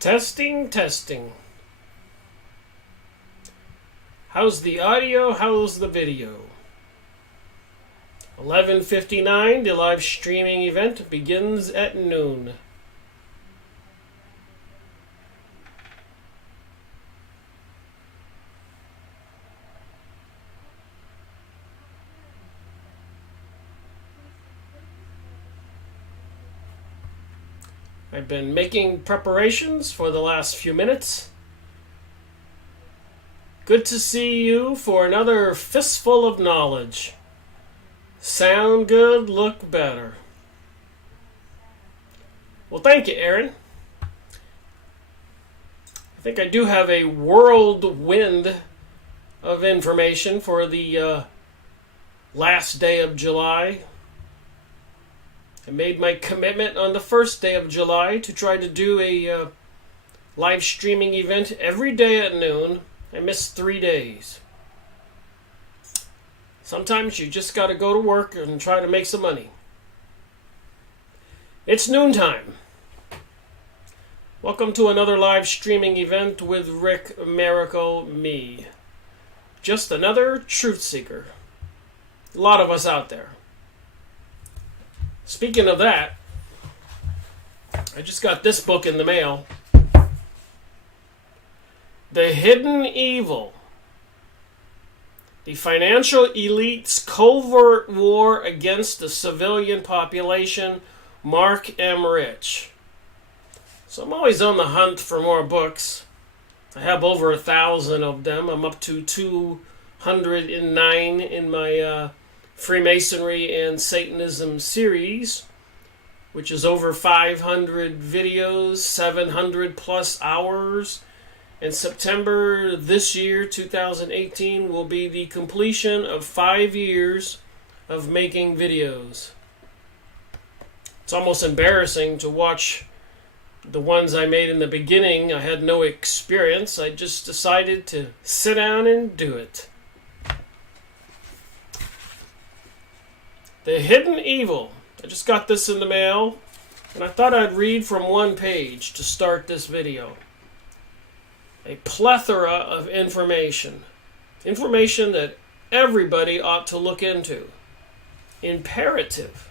Testing, testing. How's the audio? How's the video? 11:59, the live streaming event begins at noon. I've been making preparations for the last few minutes. Good to see you for another fistful of knowledge. Sound good, look better. Well, thank you, Aaron. I think I do have a whirlwind of information for the last day of July. I made my commitment on the first day of July to try to do a live streaming event every day at noon. I missed 3 days. Sometimes you just got to go to work and try to make some money. It's noontime. Welcome to another live streaming event with Rickmiracle, me. Just another truth seeker. A lot of us out there. Speaking of that, I just got this book in the mail. The Hidden Evil. The Financial Elite's Covert War Against the Civilian Population, Mark M. Rich. So I'm always on the hunt for more books. I have over 1,000 of them. I'm up to 209 in my Freemasonry and Satanism series, which is over 500 videos, 700 plus hours. And September this year, 2018, will be the completion of 5 years of making videos. It's almost embarrassing to watch the ones I made in the beginning. I had no experience. I just decided to sit down and do it. The Hidden Evil. I just got this in the mail, and I thought I'd read from one page to start this video. A plethora of information. Information that everybody ought to look into. Imperative.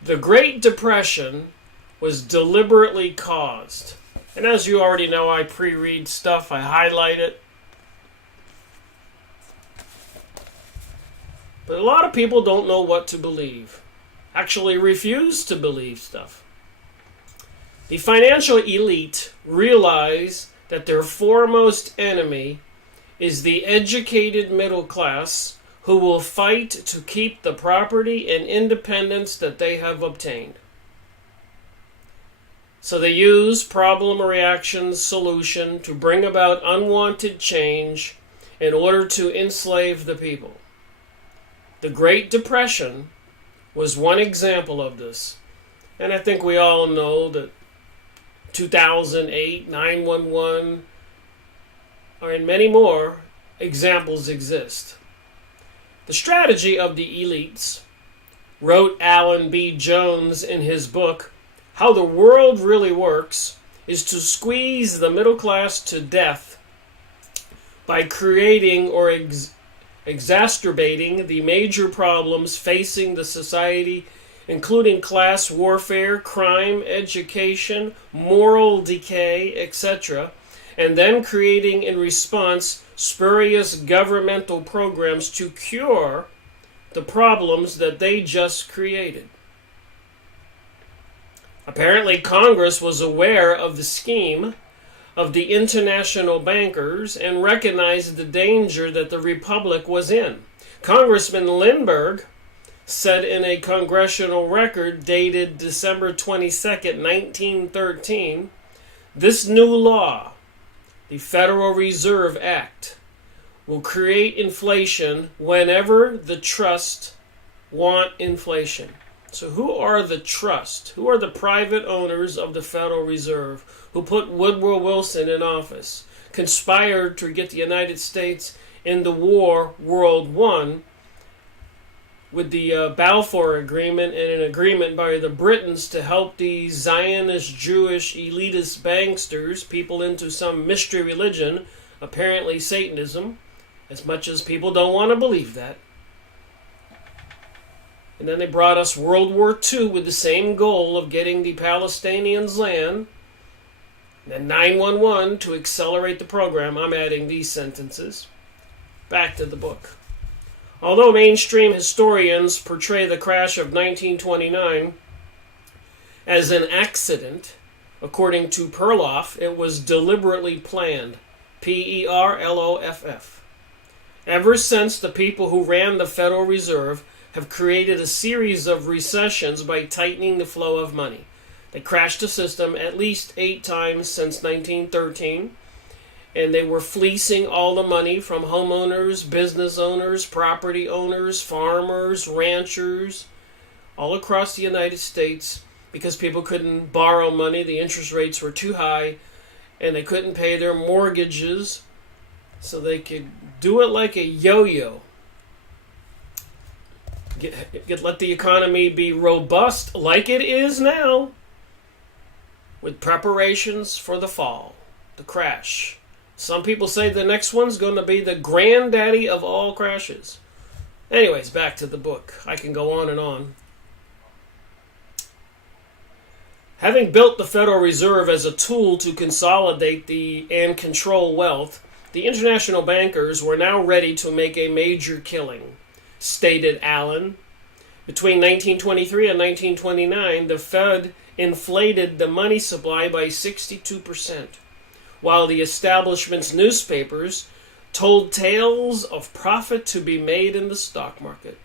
The Great Depression was deliberately caused. And as you already know, I pre-read stuff, I highlight it. But a lot of people don't know what to believe. Actually refuse to believe stuff. The financial elite realize that their foremost enemy is the educated middle class who will fight to keep the property and independence that they have obtained. So they use problem reaction solution to bring about unwanted change in order to enslave the people. The Great Depression was one example of this. And I think we all know that 2008, 9/11, and many more examples exist. The strategy of the elites, wrote Alan B. Jones in his book, How the World Really Works, is to squeeze the middle class to death by creating or exacerbating the major problems facing the society, including class warfare, crime, education, moral decay, etc., and then creating in response spurious governmental programs to cure the problems that they just created. Apparently, Congress was aware of the scheme of the international bankers and recognized the danger that the Republic was in. Congressman Lindbergh said in a congressional record dated December 22nd, 1913, this new law, the Federal Reserve Act, will create inflation whenever the trust want inflation. So who are the trust? Who are the private owners of the Federal Reserve who put Woodrow Wilson in office, conspired to get the United States in the war, World I, with the Balfour Agreement and an agreement by the Britons to help the Zionist Jewish elitist banksters, people into some mystery religion, apparently Satanism, as much as people don't want to believe that. And then they brought us World War II with the same goal of getting the Palestinians land. And then 911 to accelerate the program. I'm adding these sentences. Back to the book. Although mainstream historians portray the crash of 1929 as an accident, according to Perloff, it was deliberately planned. Perloff. Ever since, the people who ran the Federal Reserve have created a series of recessions by tightening the flow of money. They crashed the system at least 8 times since 1913. And they were fleecing all the money from homeowners, business owners, property owners, farmers, ranchers, all across the United States because people couldn't borrow money. The interest rates were too high, and they couldn't pay their mortgages, so they could do it like a yo-yo. Let the economy be robust like it is now, with preparations for the fall, the crash. Some people say the next one's going to be the granddaddy of all crashes. Anyways, back to the book. I can go on and on. Having built the Federal Reserve as a tool to consolidate and control wealth, the international bankers were now ready to make a major killing, stated Allen. Between 1923 and 1929, the Fed inflated the money supply by 62%. While the establishment's newspapers told tales of profit to be made in the stock market.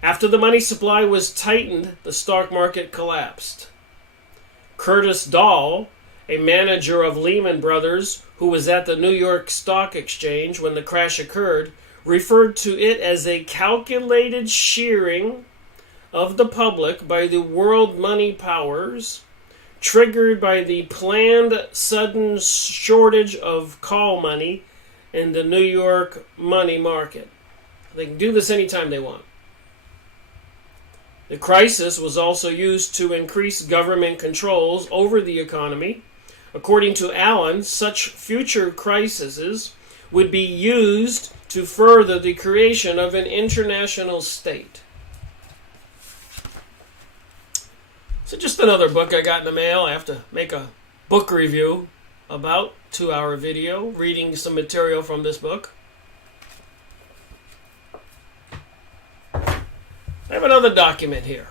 After the money supply was tightened, the stock market collapsed. Curtis Dahl, a manager of Lehman Brothers who was at the New York Stock Exchange when the crash occurred, referred to it as a calculated shearing of the public by the world money powers, triggered by the planned sudden shortage of call money in the New York money market. They can do this anytime they want. The crisis was also used to increase government controls over the economy. According to Allen, such future crises would be used to further the creation of an international state. So just another book I got in the mail. I have to make a book review about 2-hour video, reading some material from this book. I have another document here.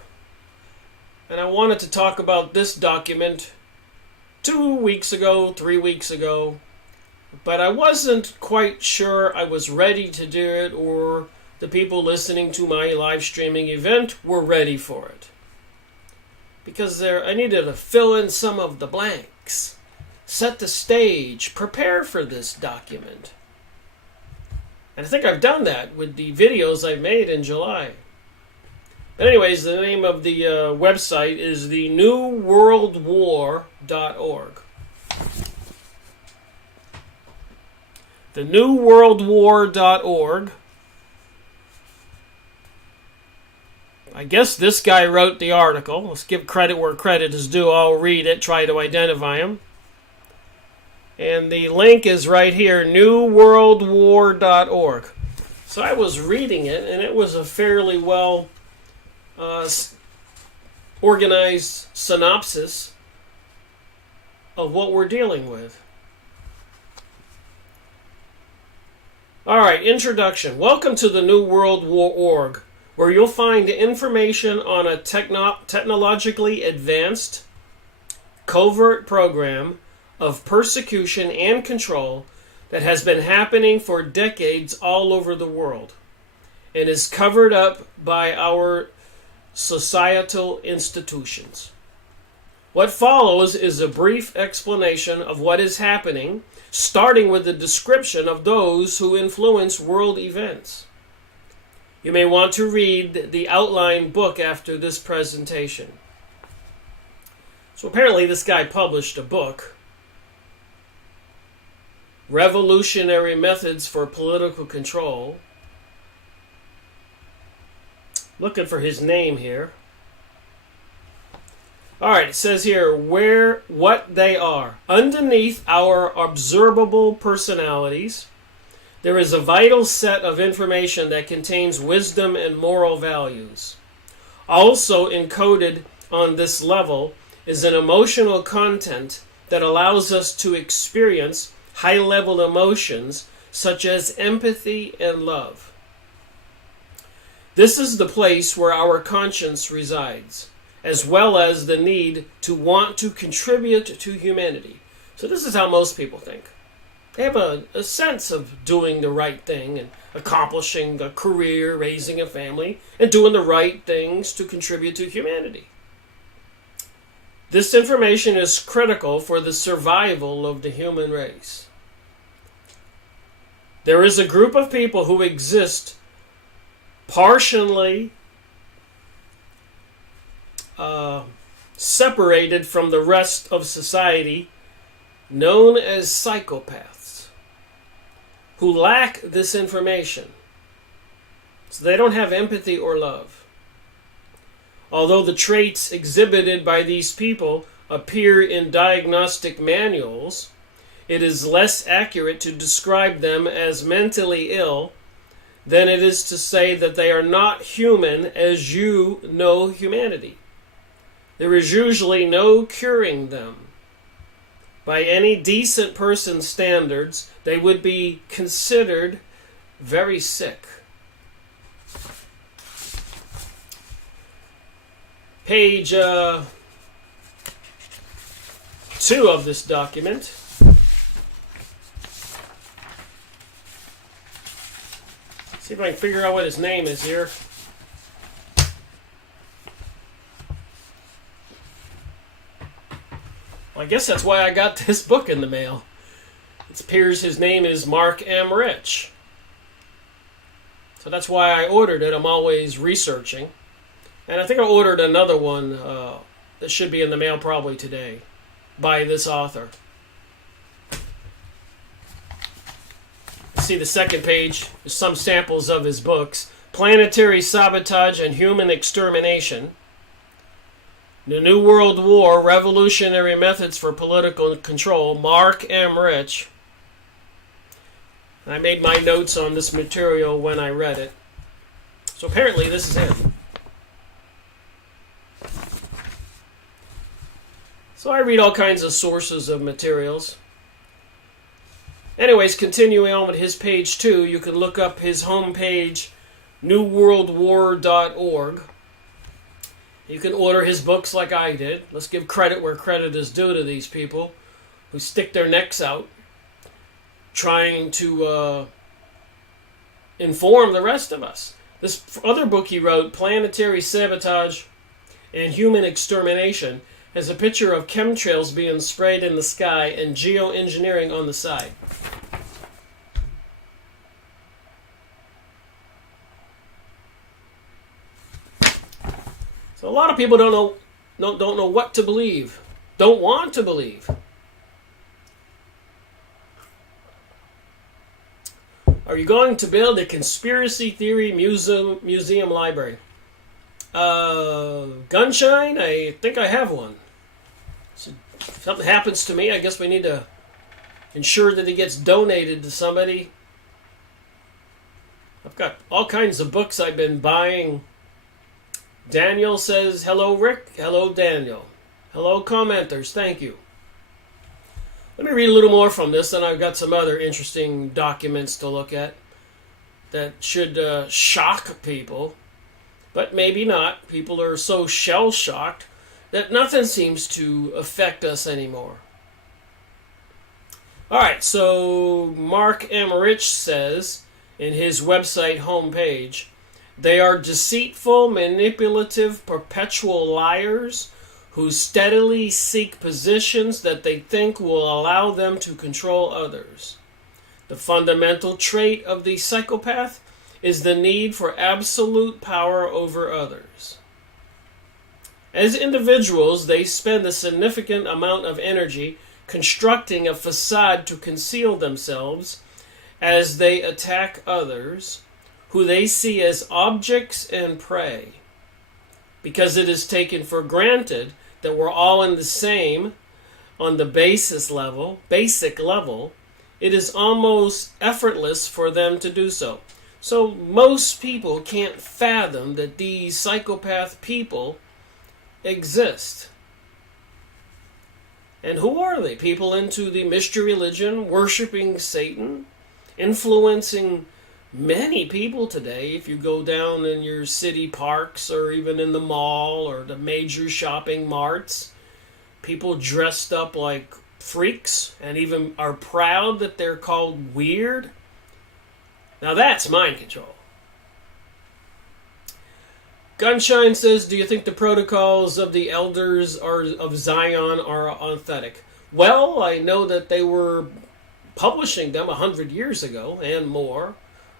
And I wanted to talk about this document 2 weeks ago, 3 weeks ago. But I wasn't quite sure I was ready to do it, or the people listening to my live streaming event were ready for it. Because I needed to fill in some of the blanks, set the stage, prepare for this document. And I think I've done that with the videos I made in July. But anyways, the name of the website is thenewworldwar.org. thenewworldwar.org. I guess this guy wrote the article. Let's give credit where credit is due. I'll read it, try to identify him. And the link is right here, newworldwar.org. So I was reading it, and it was a fairly well organized synopsis of what we're dealing with. All right, introduction. Welcome to the New World War Org, where you'll find information on a technologically advanced, covert program of persecution and control that has been happening for decades all over the world and is covered up by our societal institutions. What follows is a brief explanation of what is happening, starting with a description of those who influence world events. You may want to read the outline book after this presentation. So apparently this guy published a book, Revolutionary Methods for Political Control. Looking for his name here. All right, it says here what they are. Underneath our observable personalities, there is a vital set of information that contains wisdom and moral values. Also encoded on this level is an emotional content that allows us to experience high-level emotions such as empathy and love. This is the place where our conscience resides, as well as the need to want to contribute to humanity. So this is how most people think. They have a sense of doing the right thing and accomplishing a career, raising a family, and doing the right things to contribute to humanity. This information is critical for the survival of the human race. There is a group of people who exist partially separated from the rest of society, known as psychopaths, who lack this information. So they don't have empathy or love. Although the traits exhibited by these people appear in diagnostic manuals, it is less accurate to describe them as mentally ill than it is to say that they are not human as you know humanity. There is usually no curing them. By any decent person's standards, they would be considered very sick. Page 2 of this document. See if I can figure out what his name is here. Well, I guess that's why I got this book in the mail. It appears his name is Mark M. Rich. So that's why I ordered it. I'm always researching. And I think I ordered another one that should be in the mail probably today by this author. See the second page. There's some samples of his books. Planetary Sabotage and Human Extermination. The New World War, Revolutionary Methods for Political Control. Mark M. Rich. I made my notes on this material when I read it. So apparently this is him. So I read all kinds of sources of materials. Anyways, continuing on with his page 2, you can look up his homepage, newworldwar.org. You can order his books like I did. Let's give credit where credit is due to these people who stick their necks out trying to inform the rest of us. This other book he wrote, Planetary Sabotage and Human Extermination, has a picture of chemtrails being sprayed in the sky and geoengineering on the side. So a lot of people don't know what to believe, don't want to believe. Are you going to build a conspiracy theory museum library? Gunshine? I think I have one. So if something happens to me, I guess we need to ensure that it gets donated to somebody. I've got all kinds of books I've been buying. Daniel says, hello Rick, hello Daniel. Hello commenters, thank you. Let me read a little more from this, and I've got some other interesting documents to look at that should shock people, but maybe not. People are so shell-shocked that nothing seems to affect us anymore. All right, so Mark M. Rich says in his website homepage, they are deceitful, manipulative, perpetual liars who steadily seek positions that they think will allow them to control others. The fundamental trait of the psychopath is the need for absolute power over others. As individuals, they spend a significant amount of energy constructing a facade to conceal themselves as they attack others who they see as objects and prey, because it is taken for granted that we're all in the same on the basic level, it is almost effortless for them to do so. So most people can't fathom that these psychopath people exist. And who are they? People into the mystery religion, worshiping Satan, influencing many people today. If you go down in your city parks or even in the mall or the major shopping marts, people dressed up like freaks and even are proud that they're called weird. Now that's mind control. Gunshine says, do you think the protocols of the elders of Zion are authentic? Well, I know that they were publishing them 100 years ago and more,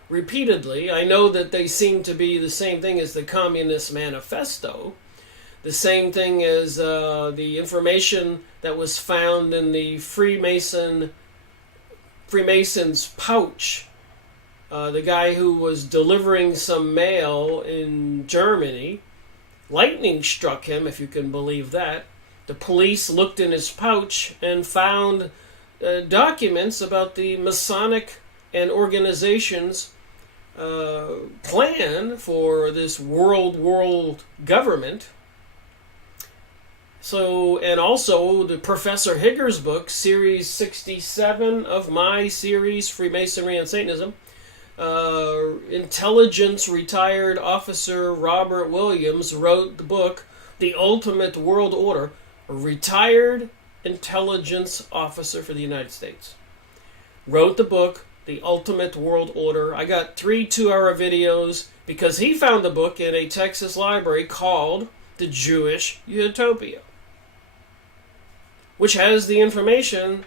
repeatedly. I know that they seem to be the same thing as the Communist Manifesto, the same thing as the information that was found in the Freemason's pouch. The guy who was delivering some mail in Germany, lightning struck him, if you can believe that. The police looked in his pouch and found documents about the Masonic and organization's plan for this world government. So, and also the Professor Higger's book, Series 67 of my series, Freemasonry and Satanism, intelligence retired officer Robert Williams wrote the book, The Ultimate World Order, a retired intelligence officer for the United States. Wrote the book, The Ultimate World Order. I got 3 2-hour videos because he found the book in a Texas library called The Jewish Utopia, which has the information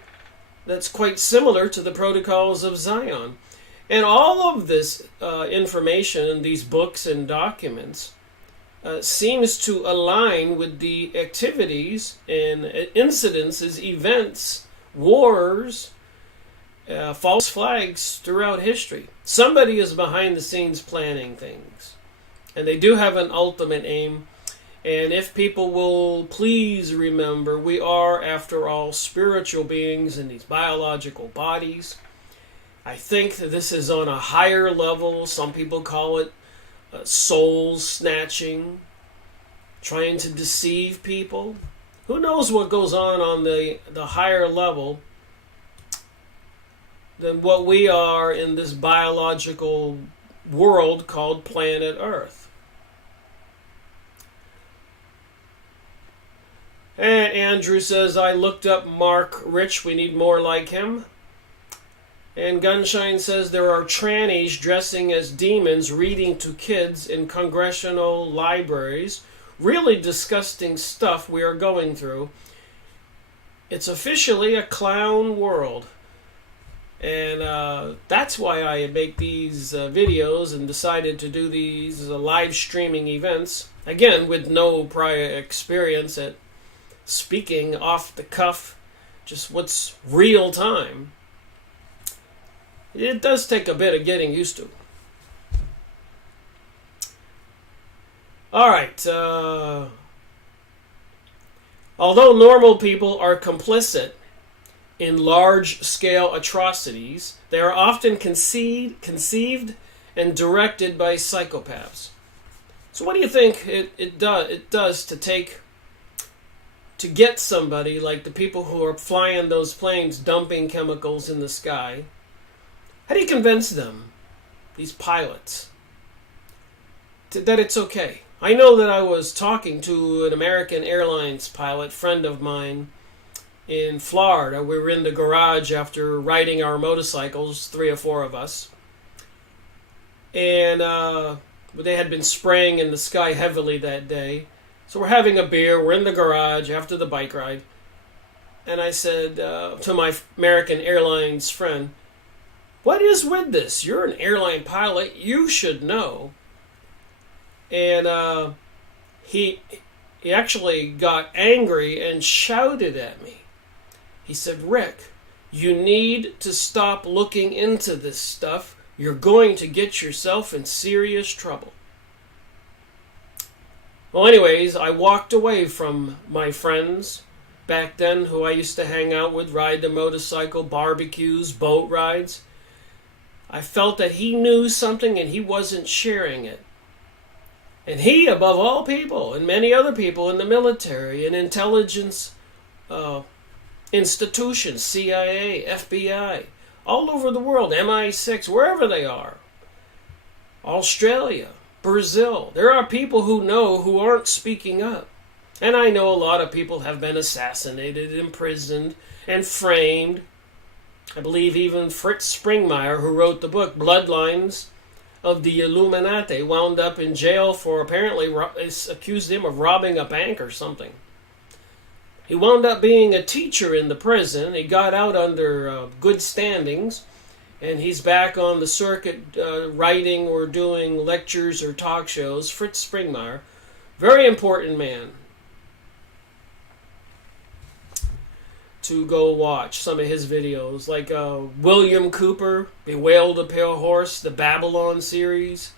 that's quite similar to the protocols of Zion. And all of this information, these books and documents, seems to align with the activities and incidences, events, wars, false flags throughout history. Somebody is behind the scenes planning things. And they do have an ultimate aim. And if people will please remember, we are, after all, spiritual beings in these biological bodies. I think that this is on a higher level. Some people call it soul snatching, trying to deceive people. Who knows what goes on the higher level than what we are in this biological world called planet Earth. And Andrew says, I looked up Mark Rich. We need more like him. And Gunshine says there are trannies dressing as demons reading to kids in congressional libraries. Really disgusting stuff we are going through. It's officially a clown world. And that's why I make these videos and decided to do these live streaming events. Again, with no prior experience at speaking off the cuff, just what's real time. It does take a bit of getting used to. All right. Although normal people are complicit in large-scale atrocities, they are often conceived and directed by psychopaths. So what do you think it does to get somebody like the people who are flying those planes dumping chemicals in the sky? How do you convince them, these pilots, that it's okay? I know that I was talking to an American Airlines pilot, friend of mine, in Florida. We were in the garage after riding our motorcycles, 3 or 4 of us. And they had been spraying in the sky heavily that day. So we're having a beer, we're in the garage after the bike ride. And I said to my American Airlines friend, what is with this? You're an airline pilot. You should know. And he actually got angry and shouted at me. He said, Rick, you need to stop looking into this stuff you're going to get yourself in serious trouble. Well, anyways, I walked away from my friends back then who I used to hang out with, ride the motorcycle, barbecues, boat rides. I felt that he knew something and he wasn't sharing it. And he, above all people, and many other people in the military and intelligence institutions, CIA, FBI, all over the world, MI6, wherever they are, Australia, Brazil. There are people who know who aren't speaking up. And I know a lot of people have been assassinated, imprisoned, and framed. I believe even Fritz Springmeier, who wrote the book Bloodlines of the Illuminati, wound up in jail for apparently accused him of robbing a bank or something. He wound up being a teacher in the prison. He got out under good standings, and he's back on the circuit writing or doing lectures or talk shows. Fritz Springmeier, very important man to go watch some of his videos, like William Cooper, Bewail the Pale Horse, the Babylon series.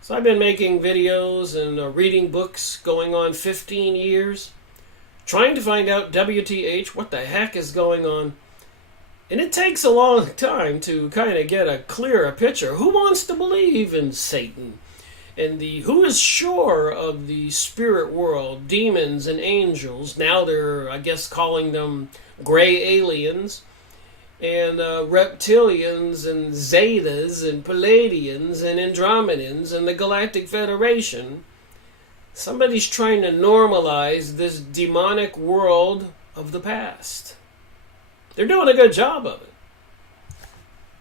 So I've been making videos and reading books going on 15 years, trying to find out WTH, what the heck is going on. And it takes a long time to kind of get a clearer picture. Who wants to believe in Satan? And who is sure of the spirit world, demons and angels? Now they're, I guess, calling them gray aliens, and reptilians and zetas and Palladians and Andromedans and the Galactic Federation. Somebody's trying to normalize this demonic world of the past. They're doing a good job of it.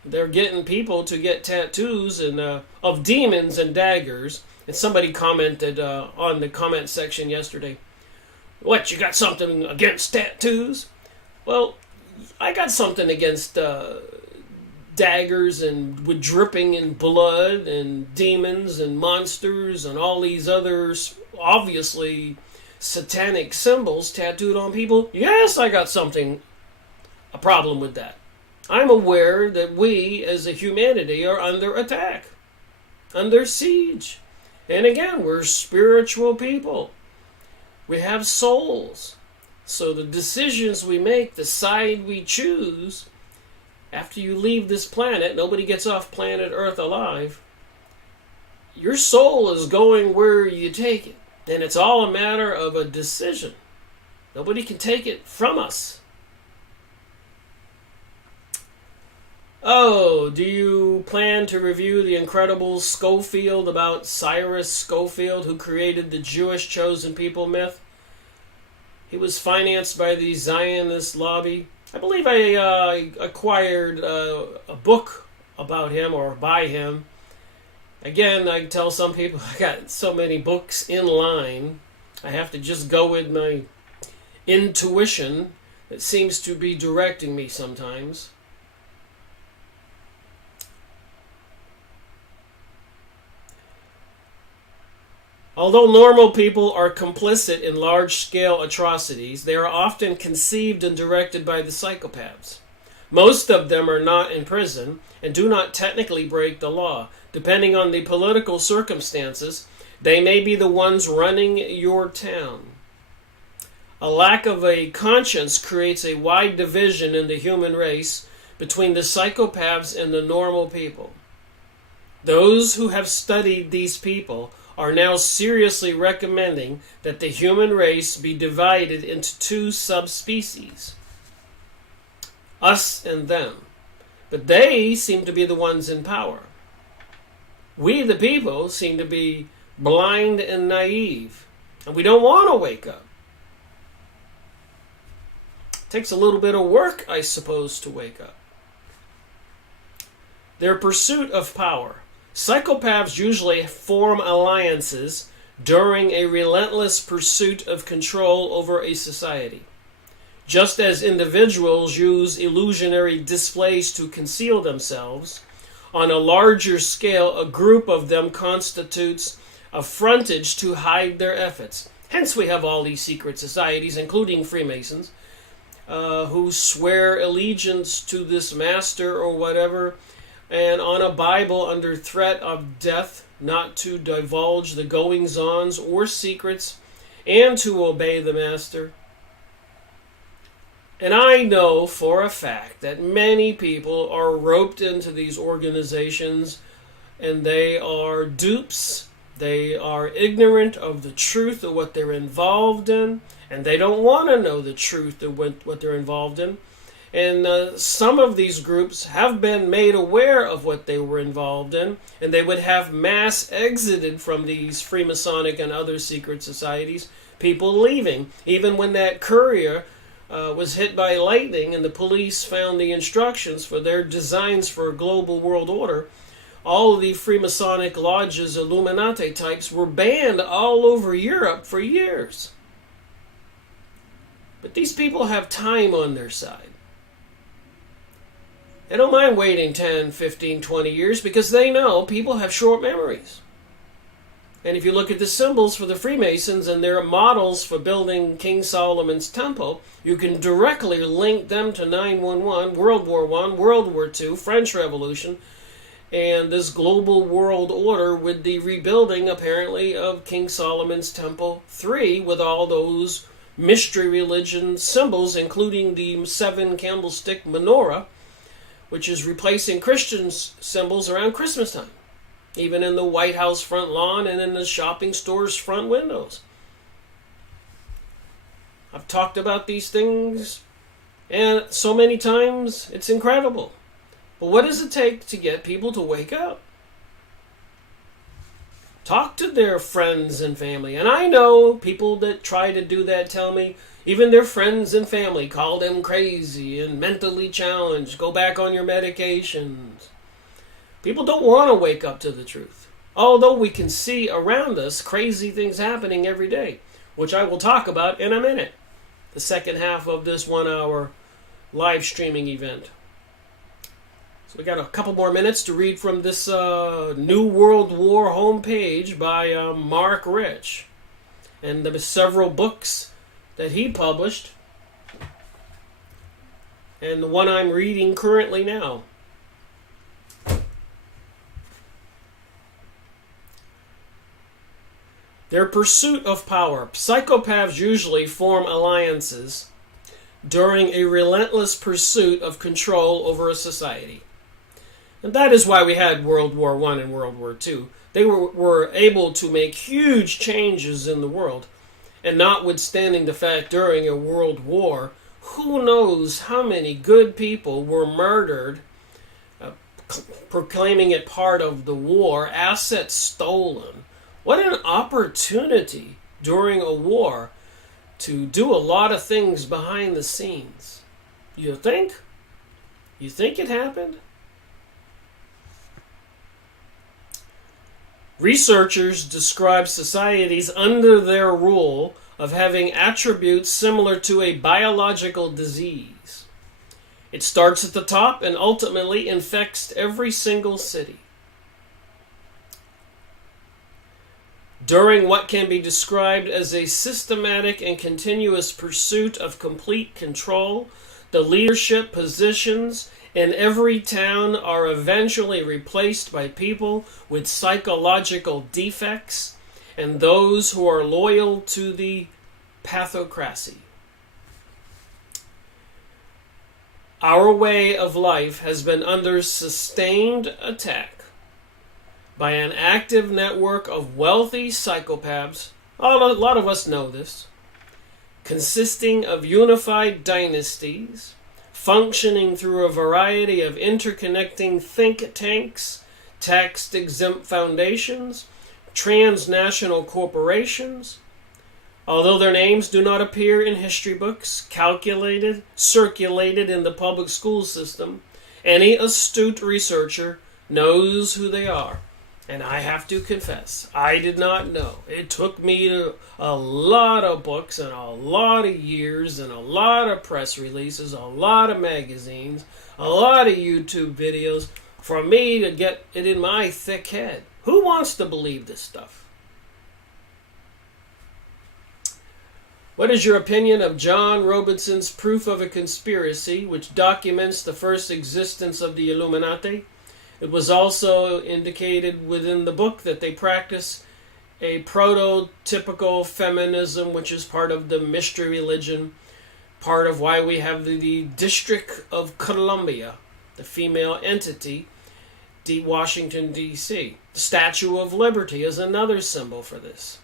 They're getting people to get tattoos and of demons and daggers. And somebody commented on the comment section yesterday, "What, you got something against tattoos?" Well, I got something against daggers and with dripping in blood and demons and monsters and all these other obviously satanic symbols tattooed on people. Yes, I got a problem with that. I'm aware that we as a humanity are under attack, under siege. And again, we're spiritual people. We have souls. So the decisions we make, the side we choose, after you leave this planet, nobody gets off planet Earth alive. Your soul is going where you take it. And it's all a matter of a decision. Nobody can take it from us. Oh, do you plan to review the incredible Schofield about Cyrus Schofield, who created the Jewish chosen people myth? He was financed by the Zionist lobby. I believe I acquired a book about him or by him. Again, I tell some people I got so many books in line. I have to just go with my intuition that seems to be directing me sometimes. Although normal people are complicit in large-scale atrocities, they are often conceived and directed by the psychopaths. Most of them are not in prison and do not technically break the law. Depending on the political circumstances, they may be the ones running your town. A lack of a conscience creates a wide division in the human race between the psychopaths and the normal people. Those who have studied these people are now seriously recommending that the human race be divided into two subspecies, us and them. But they seem to be the ones in power. We, the people, seem to be blind and naive, and we don't want to wake up. It takes a little bit of work, I suppose, to wake up. Their pursuit of power. Psychopaths usually form alliances during a relentless pursuit of control over a society. Just as individuals use illusionary displays to conceal themselves, on a larger scale, a group of them constitutes a frontage to hide their efforts. Hence we have all these secret societies, including Freemasons, who swear allegiance to this master or whatever, and on a Bible under threat of death, not to divulge the goings-ons or secrets, and to obey the master. And I know for a fact that many people are roped into these organizations, and they are dupes. They are ignorant of the truth of what they're involved in, and they don't want to know the truth of what they're involved in. And some of these groups have been made aware of what they were involved in, and they would have mass exited from these Freemasonic and other secret societies, people leaving. Even when that courier was hit by lightning and the police found the instructions for their designs for a global world order, all of the Freemasonic lodges, Illuminati types, were banned all over Europe for years. But these people have time on their side. They don't mind waiting 10, 15, 20 years because they know people have short memories. And if you look at the symbols for the Freemasons and their models for building King Solomon's Temple, you can directly link them to 9/11, World War I, World War II, French Revolution, and this global world order with the rebuilding, apparently, of King Solomon's Temple 3 with all those mystery religion symbols, including the 7 candlestick menorah, which is replacing Christian symbols around Christmas time, even in the White House front lawn and in the shopping store's front windows. I've talked about these things and so many times, it's incredible. But what does it take to get people to wake up? Talk to their friends and family. And I know people that try to do that tell me, even their friends and family call them crazy and mentally challenged. Go back on your medications. People don't want to wake up to the truth. Although we can see around us crazy things happening every day, which I will talk about in a minute. The second half of this 1-hour live streaming event. So we got a couple more minutes to read from this New World War homepage by Mark Rich. And there were several books that he published, and the one I'm reading currently now. Their pursuit of power. Psychopaths usually form alliances during a relentless pursuit of control over a society. And that is why we had World War I and World War II. They were able to make huge changes in the world. And notwithstanding the fact during a world war, who knows how many good people were murdered, proclaiming it part of the war, assets stolen. What an opportunity during a war to do a lot of things behind the scenes. You think? You think it happened? Researchers describe societies under their rule of having attributes similar to a biological disease. It starts at the top and ultimately infects every single city. During what can be described as a systematic and continuous pursuit of complete control, the leadership positions in every town are eventually replaced by people with psychological defects and those who are loyal to the pathocracy. Our way of life has been under sustained attack by an active network of wealthy psychopaths, a lot of us know this, consisting of unified dynasties, functioning through a variety of interconnecting think tanks, tax-exempt foundations, transnational corporations. Although their names do not appear in history books, circulated in the public school system, any astute researcher knows who they are. And I have to confess, I did not know. It took me a lot of books and a lot of years and a lot of press releases, a lot of magazines, a lot of YouTube videos for me to get it in my thick head. Who wants to believe this stuff? What is your opinion of John Robinson's Proof of a Conspiracy, which documents the first existence of the Illuminati? It was also indicated within the book that they practice a prototypical feminism, which is part of the mystery religion, part of why we have the District of Columbia, the female entity, Washington, D.C. The Statue of Liberty is another symbol for this.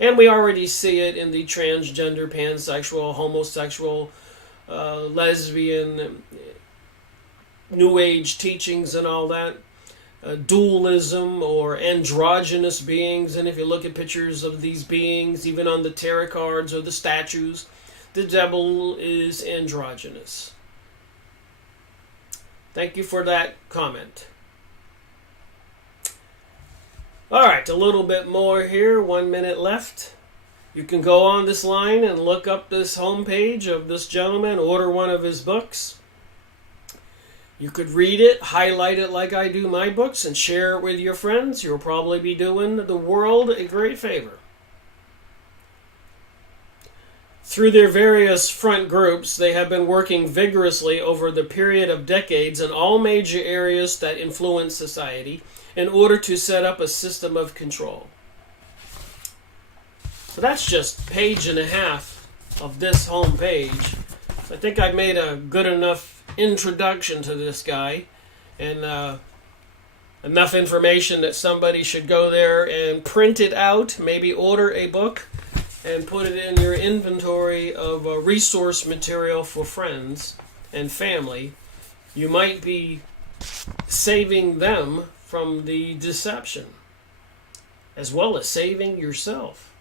And we already see it in the transgender, pansexual, homosexual, lesbian, New Age teachings and all that. Dualism or androgynous beings. And if you look at pictures of these beings, even on the tarot cards or the statues, the devil is androgynous. Thank you for that comment. Alright, a little bit more here, 1 minute left. You can go on this line and look up this homepage of this gentleman, order one of his books. You could read it, highlight it like I do my books, and share it with your friends. You'll probably be doing the world a great favor. Through their various front groups, they have been working vigorously over the period of decades in all major areas that influence society in order to set up a system of control. So that's just a page and a half of this home page. I think I've made a good enough introduction to this guy and enough information that somebody should go there and print it out, maybe order a book and put it in your inventory of resource material for friends and family. You might be saving them from the deception, as well as saving yourself.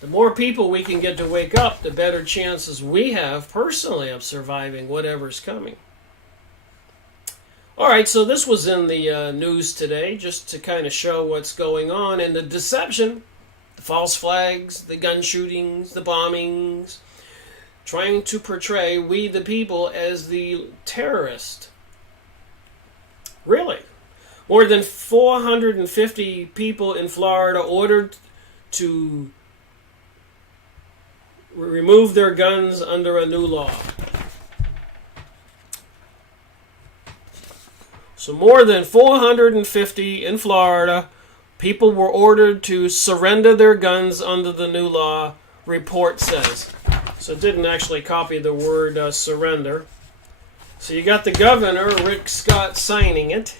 The more people we can get to wake up, the better chances we have personally of surviving whatever's coming. Alright, so this was in the news today, just to kind of show what's going on, and the deception, the false flags, the gun shootings, the bombings, trying to portray we the people as the terrorist. Really? More than 450 people in Florida ordered to remove their guns under a new law. So more than 450 in Florida, people were ordered to surrender their guns under the new law, report says. So it didn't actually copy the word surrender. So you got the governor, Rick Scott, signing it.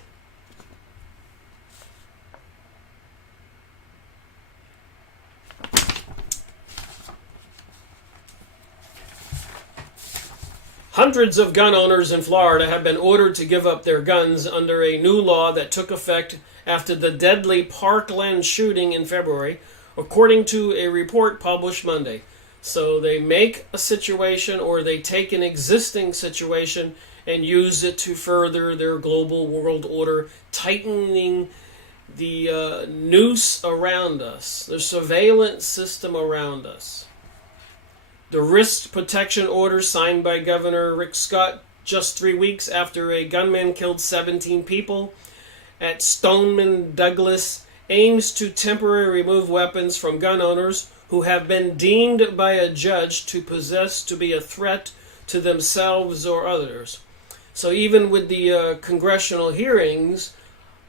Hundreds of gun owners in Florida have been ordered to give up their guns under a new law that took effect after the deadly Parkland shooting in February, according to a report published Monday. So they make a situation, or they take an existing situation and use it to further their global world order, tightening the noose around us, the surveillance system around us. The wrist protection order signed by Governor Rick Scott just 3 weeks after a gunman killed 17 people at Stoneman Douglas aims to temporarily remove weapons from gun owners who have been deemed by a judge to possess to be a threat to themselves or others. So even with the congressional hearings,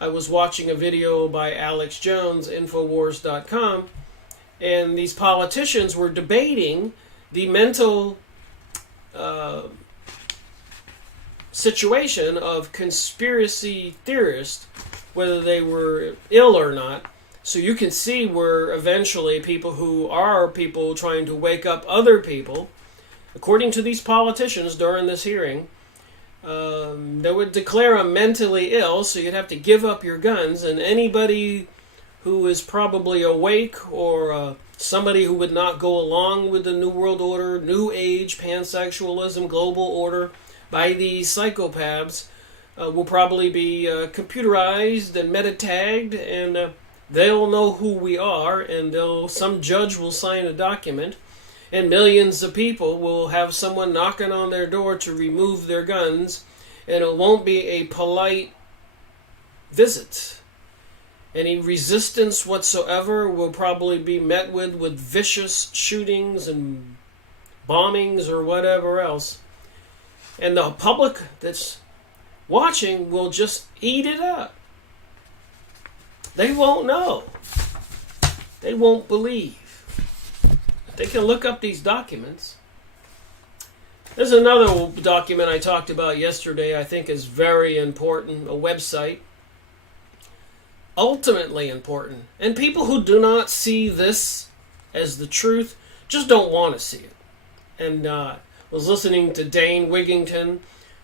I was watching a video by Alex Jones, Infowars.com, and these politicians were debating the mental situation of conspiracy theorists, whether they were ill or not. So you can see where eventually people who are people trying to wake up other people, according to these politicians during this hearing, they would declare them mentally ill, so you'd have to give up your guns, and anybody who is probably awake or somebody who would not go along with the New World Order, New Age, pansexualism, global order by these psychopaths will probably be computerized and meta-tagged, and they'll know who we are, and some judge will sign a document, and millions of people will have someone knocking on their door to remove their guns, and it won't be a polite visit. Any resistance whatsoever will probably be met with vicious shootings and bombings or whatever else. And the public that's watching will just eat it up. They won't know. They won't believe. They can look up these documents. There's another document I talked about yesterday I think is very important, a website. Ultimately important. And people who do not see this as the truth just don't want to see it. And was listening to Dane Wigington,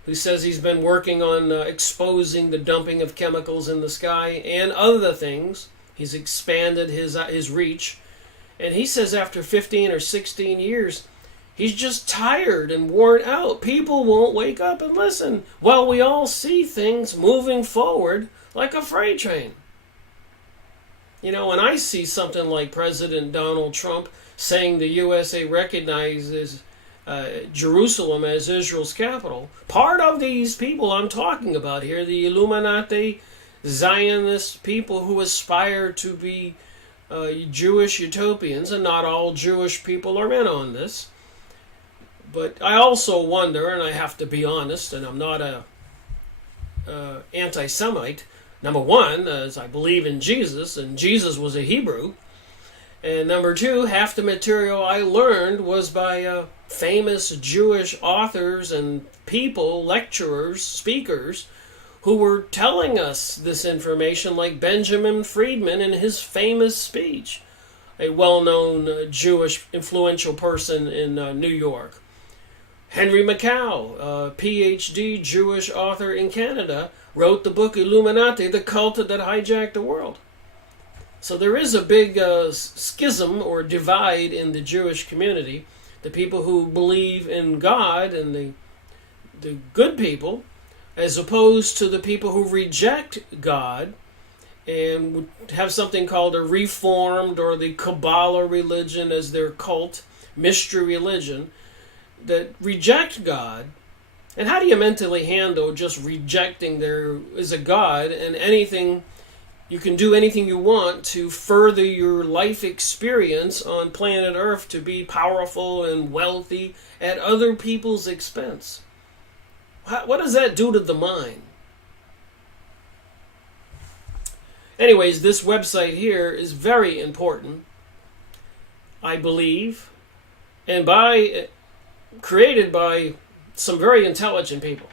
who says he's been working on exposing the dumping of chemicals in the sky and other things. He's expanded his reach. And he says after 15 or 16 years, he's just tired and worn out. People won't wake up and listen. Well, we all see things moving forward like a freight train. You know, when I see something like President Donald Trump saying the USA recognizes Jerusalem as Israel's capital, part of these people I'm talking about here, the Illuminati, Zionist people who aspire to be Jewish utopians, and not all Jewish people are in on this. But I also wonder, and I have to be honest, and I'm not a anti-Semite. Number one, as I believe in Jesus, and Jesus was a Hebrew. And number two, half the material I learned was by famous Jewish authors and people, lecturers, speakers, who were telling us this information, like Benjamin Friedman in his famous speech, a well-known Jewish influential person in New York. Henry Macau, a PhD Jewish author in Canada, wrote the book Illuminati, the cult that hijacked the world. So there is a big schism or divide in the Jewish community. The people who believe in God and the good people, as opposed to the people who reject God and have something called a Reformed or the Kabbalah religion as their cult, mystery religion, that reject God. And how do you mentally handle just rejecting there is a God and anything, you can do anything you want to further your life experience on planet Earth to be powerful and wealthy at other people's expense? What does that do to the mind? Anyways, this website here is very important, I believe, and created by some very intelligent people.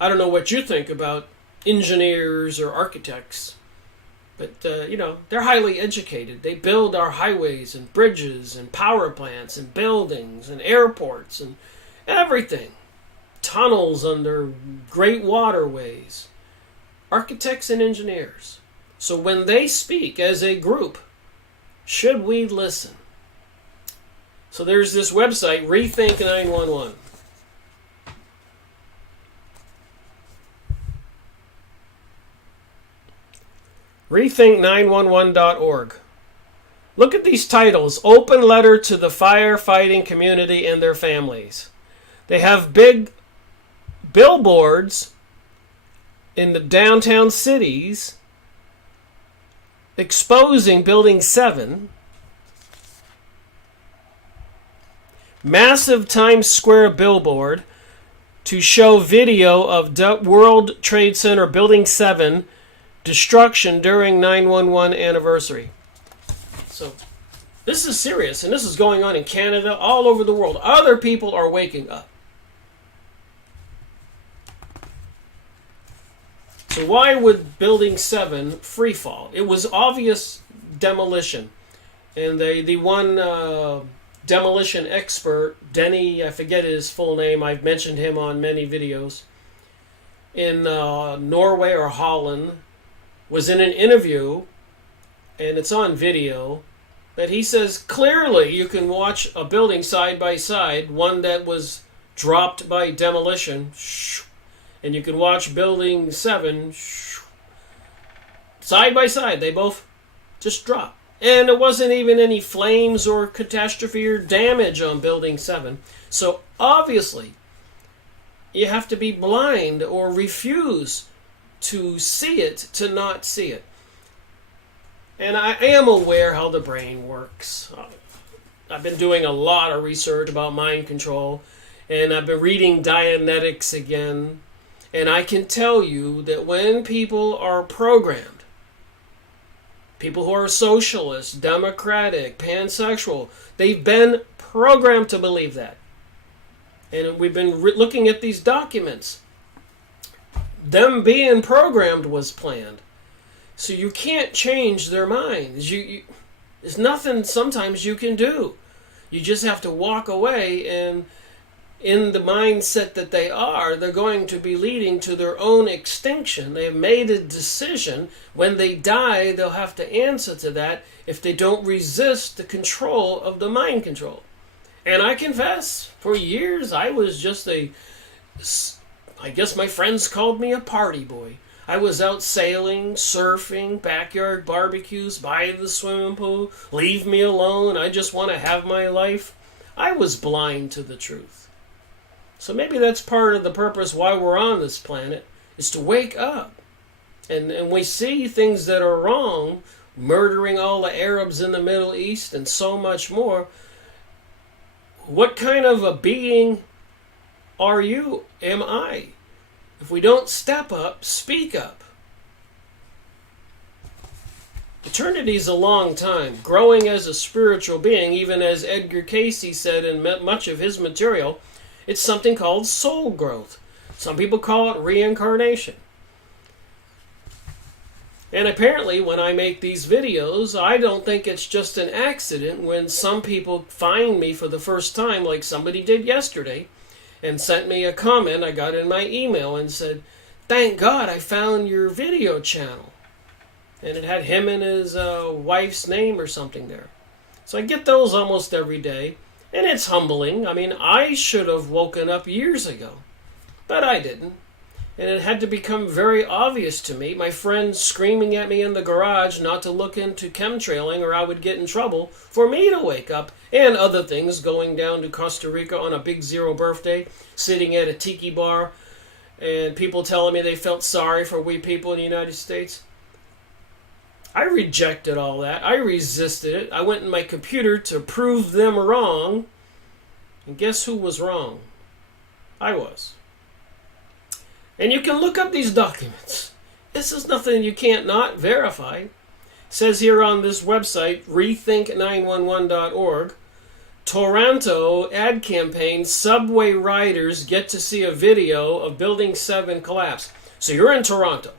I don't know what you think about engineers or architects, but they're highly educated. They build our highways and bridges and power plants and buildings and airports and everything. Tunnels under great waterways. Architects and engineers. So when they speak as a group, should we listen? So there's this website, Rethink 911. Rethink911.org. Look at these titles. Open letter to the firefighting community and their families. They have big billboards in the downtown cities exposing Building 7. Massive Times Square billboard to show video of World Trade Center Building 7 destruction during 9/11 anniversary. So this is serious, and this is going on in Canada, all over the world. Other people are waking up. So why would Building 7 free fall? It was obvious demolition. And the one demolition expert, Denny, I forget his full name, I've mentioned him on many videos, in Norway or Holland, was in an interview, and it's on video, that he says clearly you can watch a building side by side, one that was dropped by demolition, and you can watch Building 7 side by side. They both just dropped. And there wasn't even any flames or catastrophe or damage on Building 7. So obviously, you have to be blind or refuse to see it to not see it. And I am aware how the brain works. I've been doing a lot of research about mind control, and I've been reading Dianetics again. And I can tell you that when people are programmed People who are socialist, democratic, pansexual, they've been programmed to believe that. And we've been looking at these documents. Them being programmed was planned. So you can't change their minds. There's nothing sometimes you can do. You just have to walk away, and in the mindset that they're going to be leading to their own extinction. They have made a decision. When they die, they'll have to answer to that if they don't resist the control of the mind control. And I confess, for years, I was just I guess my friends called me a party boy. I was out sailing, surfing, backyard barbecues, by the swimming pool. Leave me alone. I just want to have my life. I was blind to the truth. So maybe that's part of the purpose why we're on this planet, is to wake up. And we see things that are wrong, murdering all the Arabs in the Middle East and so much more. What kind of a being are you? Am I? If we don't step up, speak up. Eternity is a long time. Growing as a spiritual being, even as Edgar Cayce said in much of his material, it's something called soul growth. Some people call it reincarnation. And apparently, when I make these videos, I don't think it's just an accident when some people find me for the first time, like somebody did yesterday, and sent me a comment I got in my email and said, "Thank God I found your video channel." And it had him and his wife's name or something there. So I get those almost every day. And it's humbling. I mean, I should have woken up years ago, but I didn't. And it had to become very obvious to me. My friends screaming at me in the garage not to look into chemtrailing or I would get in trouble, for me to wake up, and other things, going down to Costa Rica on a Big Zero birthday, sitting at a tiki bar, and people telling me they felt sorry for we people in the United States. I rejected all that. I resisted it. I went in my computer to prove them wrong. And guess who was wrong? I was. And you can look up these documents. This is nothing you can't not verify. It says here on this website, rethink911.org, Toronto ad campaign, subway riders get to see a video of Building 7 collapse. So you're in Toronto,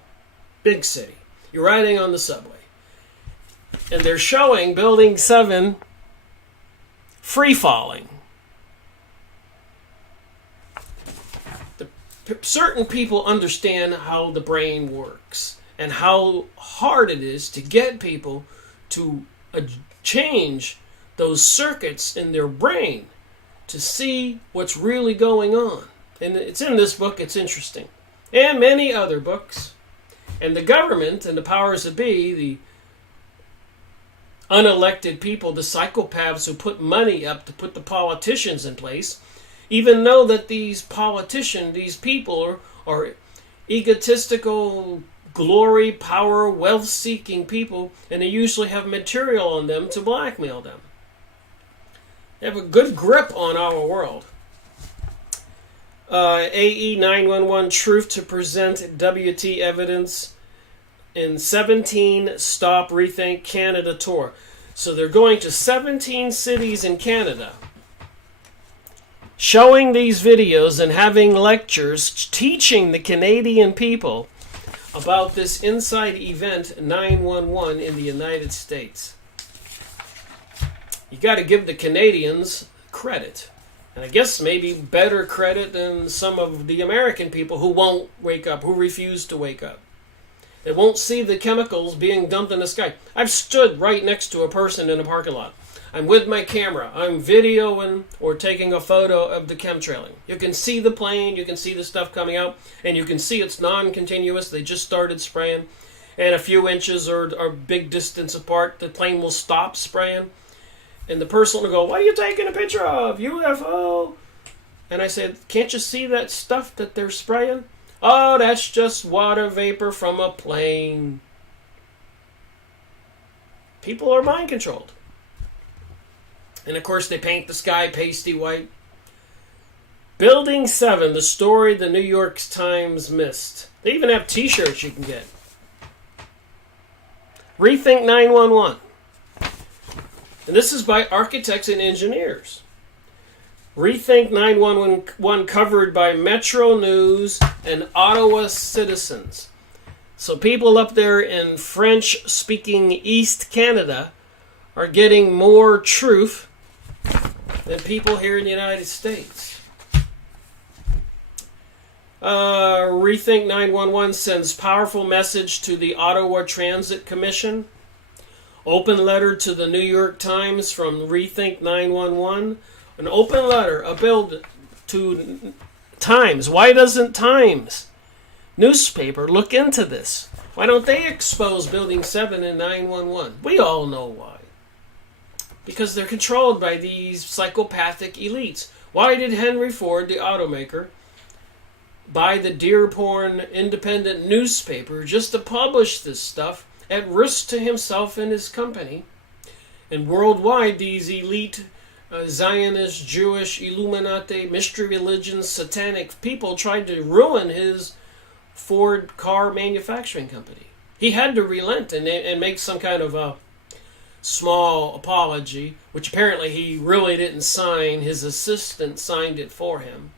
big city. You're riding on the subway. And they're showing Building 7 free-falling. Certain people understand how the brain works and how hard it is to get people to change those circuits in their brain to see what's really going on. And it's in this book. It's interesting. And many other books. And the government and the powers that be, the unelected people, the psychopaths who put money up to put the politicians in place, even know that these politicians, these people are egotistical, glory, power, wealth-seeking people, and they usually have material on them to blackmail them. They have a good grip on our world. AE 911 Truth to Present WT Evidence in 17 Stop Rethink Canada tour. So they're going to 17 cities in Canada, showing these videos and having lectures teaching the Canadian people about this inside event 911 in the United States. You got to give the Canadians credit. And I guess maybe better credit than some of the American people who won't wake up, who refuse to wake up. They won't see the chemicals being dumped in the sky. I've stood right next to a person in a parking lot. I'm with my camera. I'm videoing or taking a photo of the chemtrailing. You can see the plane. You can see the stuff coming out. And you can see it's non-continuous. They just started spraying. And a few inches or big distance apart, the plane will stop spraying. And the person will go, "What are you taking a picture of? UFO?" And I said, "Can't you see that stuff that they're spraying?" "Oh, that's just water vapor from a plane." People are mind controlled. And of course they paint the sky pasty white. Building 7, the story the New York Times missed. They even have t-shirts you can get. Rethink 911. And this is by architects and engineers. Rethink 911 covered by Metro News and Ottawa citizens. So people up there in French-speaking East Canada are getting more truth than people here in the United States. Rethink 911 sends powerful message to the Ottawa Transit Commission. Open letter to the New York Times from Rethink 911. An open letter, a bill to Times. Why doesn't Times newspaper look into this? Why don't they expose Building 7 and 911? We all know why. Because they're controlled by these psychopathic elites. Why did Henry Ford, the automaker, buy the Dearborn Independent newspaper just to publish this stuff at risk to himself and his company? And worldwide, these elite Zionist, Jewish, Illuminati, mystery religion, satanic people tried to ruin his Ford car manufacturing company. He had to relent and make some kind of a small apology, which apparently he really didn't sign. His assistant signed it for him.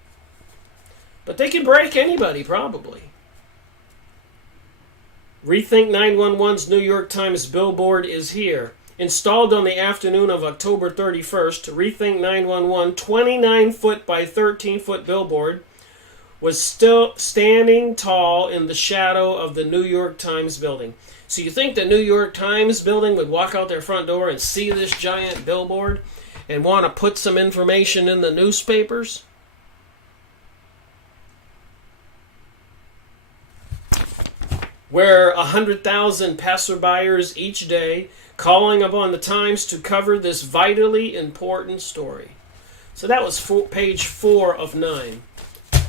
But they can break anybody, probably. Rethink 911's New York Times billboard is here. Installed on the afternoon of October 31st, Rethink 911 29-foot by 13-foot billboard was still standing tall in the shadow of the New York Times building. So you think the New York Times building would walk out their front door and see this giant billboard and want to put some information in the newspapers? Where 100,000 passerbyers each day calling upon the Times to cover this vitally important story. So that was page 4 of 9.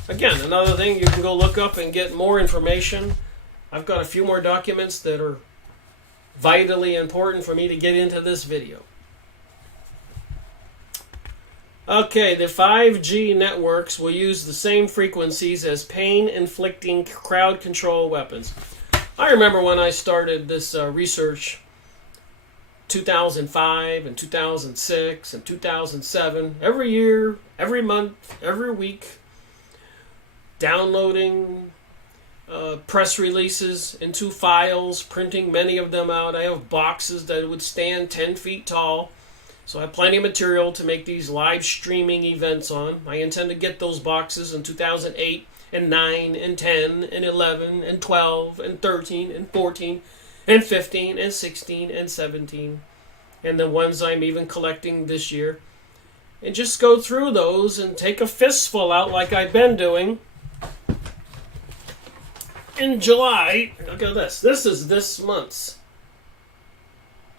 Again, another thing you can go look up and get more information. I've got a few more documents that are vitally important for me to get into this video. Okay, the 5G networks will use the same frequencies as pain-inflicting crowd control weapons. I remember when I started this research 2005 and 2006 and 2007, every year, every month, every week, downloading press releases into files, printing many of them out. I have boxes that would stand 10 feet tall, so I have plenty of material to make these live streaming events on. I intend to get those boxes in 2008 and 9 and 10 and 11 and 12 and 13 and 14 and 15 and 16 and 17, and the ones I'm even collecting this year. And just go through those and take a fistful out like I've been doing. In July, look at this. This is this month's,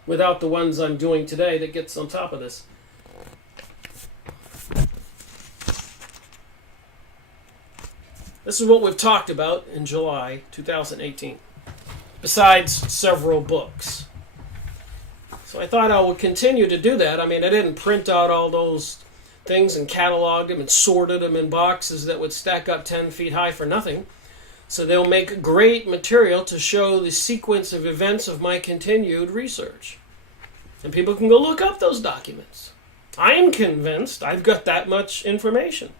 without the ones I'm doing today that gets on top of this. This is what we've talked about in July 2018, besides several books. So I thought I would continue to do that. I mean, I didn't print out all those things and cataloged them and sorted them in boxes that would stack up 10 feet high for nothing. So they'll make great material to show the sequence of events of my continued research. And people can go look up those documents. I am convinced I've got that much information.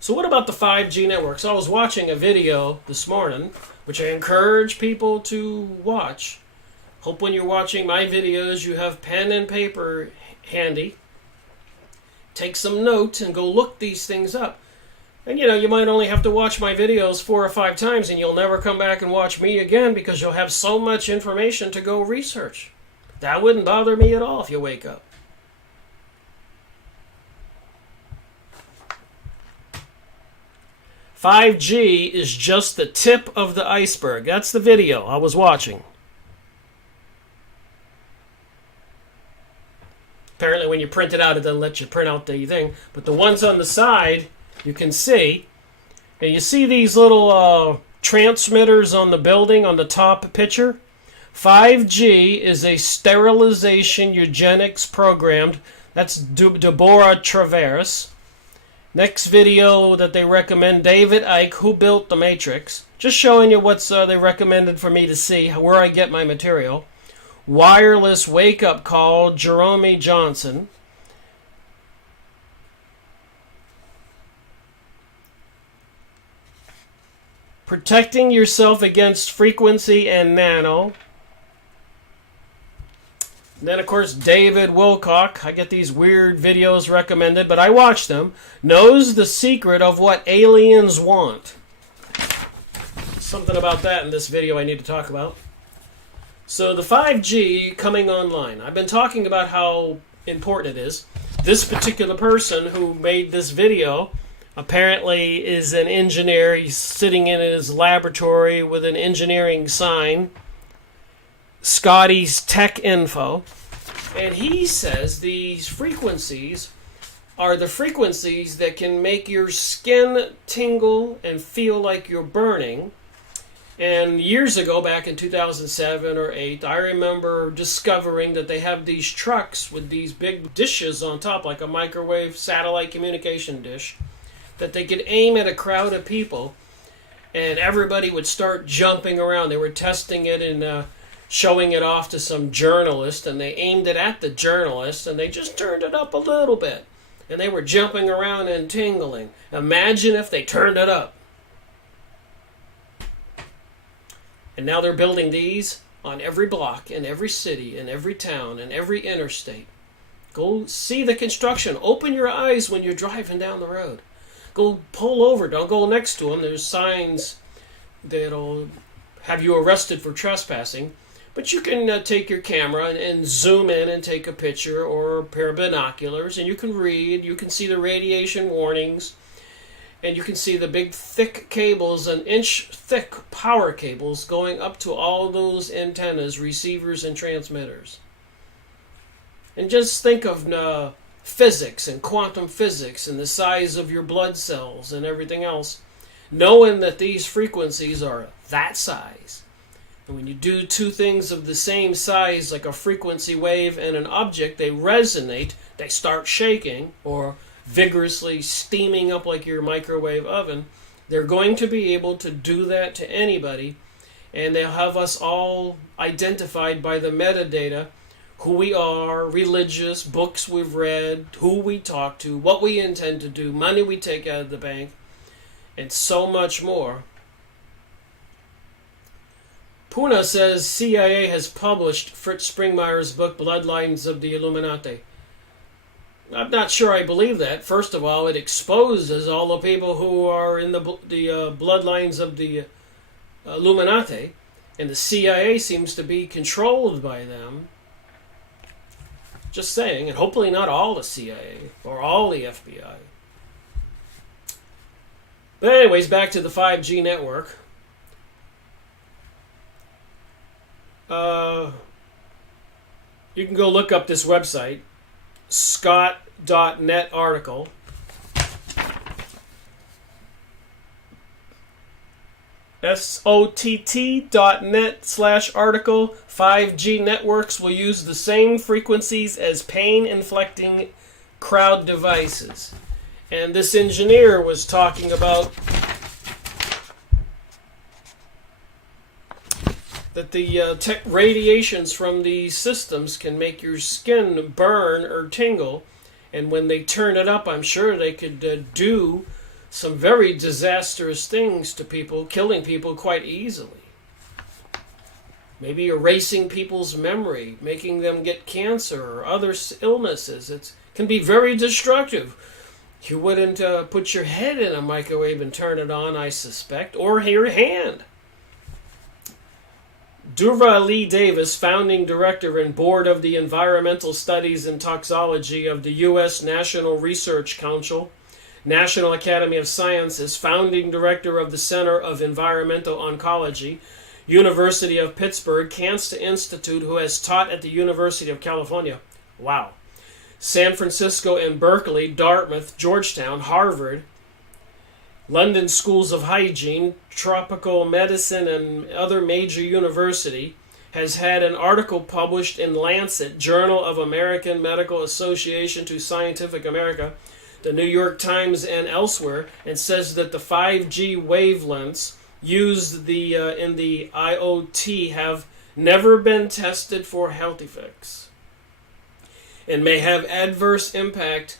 So what about the 5G networks? I was watching a video this morning, which I encourage people to watch. Hope when you're watching my videos you have pen and paper handy. Take some notes and go look these things up. And you might only have to watch my videos 4 or 5 times and you'll never come back and watch me again because you'll have so much information to go research. That wouldn't bother me at all if you wake up. "5G is just the tip of the iceberg." That's the video I was watching. Apparently when you print it out, it doesn't let you print out the thing. But the ones on the side, you can see. And you see these little transmitters on the building on the top picture? 5G is a sterilization eugenics program. That's Deborah Travers. Next video that they recommend, David Icke, Who Built the Matrix. Just showing you what's they recommended for me to see, where I get my material. wireless wake-up call, Jerome Johnson. Protecting yourself against frequency and nano. And then, of course, David Wilcock. I get these weird videos recommended, but I watch them. Knows the secret of what aliens want. Something about that in this video I need to talk about. So the 5G coming online. I've been talking about how important it is. This particular person who made this video apparently is an engineer. He's sitting in his laboratory with an engineering sign, Scotty's Tech Info. And he says these frequencies are the frequencies that can make your skin tingle and feel like you're burning. And years ago, back in 2007 or 8, I remember discovering that they have these trucks with these big dishes on top, like a microwave satellite communication dish, that they could aim at a crowd of people, and everybody would start jumping around. They were testing it and showing it off to some journalist, and they aimed it at the journalist, and they just turned it up a little bit, and they were jumping around and tingling. Imagine if they turned it up. And now they're building these on every block, in every city, in every town, in every interstate. Go see the construction. Open your eyes when you're driving down the road. Go pull over. Don't go next to them. There's signs that'll have you arrested for trespassing. But you can take your camera and zoom in and take a picture or a pair of binoculars, and you can read. You can see the radiation warnings, and you can see the big thick cables, an inch thick power cables going up to all those antennas, receivers, and transmitters. And just think of physics and quantum physics and the size of your blood cells and everything else, knowing that these frequencies are that size. And when you do two things of the same size, like a frequency wave and an object, they resonate, they start shaking, or vigorously steaming up like your microwave oven. They're going to be able to do that to anybody, and they'll have us all identified by the metadata, who we are, religious, books we've read, who we talk to, what we intend to do, money we take out of the bank, and so much more. Puna says CIA has published Fritz Springmeier's book, Bloodlines of the Illuminati. I'm not sure I believe that. First of all, it exposes all the people who are in the bloodlines of the Illuminati, and the CIA seems to be controlled by them. Just saying, and hopefully not all the CIA or all the FBI. But anyways, back to the 5G network. You can go look up this website, Scott.net article. SOTT.net/article. 5G networks will use the same frequencies as pain-inflicting crowd devices. And this engineer was talking about that the radiations from these systems can make your skin burn or tingle. And when they turn it up, I'm sure they could do some very disastrous things to people, killing people quite easily. Maybe erasing people's memory, making them get cancer or other illnesses. It can be very destructive. You wouldn't put your head in a microwave and turn it on, I suspect, or your hand. Durva Lee Davis, founding director and board of the Environmental Studies and Toxicology of the U.S. National Research Council, National Academy of Sciences, founding director of the Center of Environmental Oncology, University of Pittsburgh Cancer Institute, who has taught at the University of California. Wow. San Francisco and Berkeley, Dartmouth, Georgetown, Harvard, London Schools of Hygiene, Tropical Medicine, and other major university, has had an article published in Lancet, Journal of American Medical Association to Scientific America, the New York Times, and elsewhere, and says that the 5G wavelengths used in the IoT have never been tested for health effects, and may have adverse impact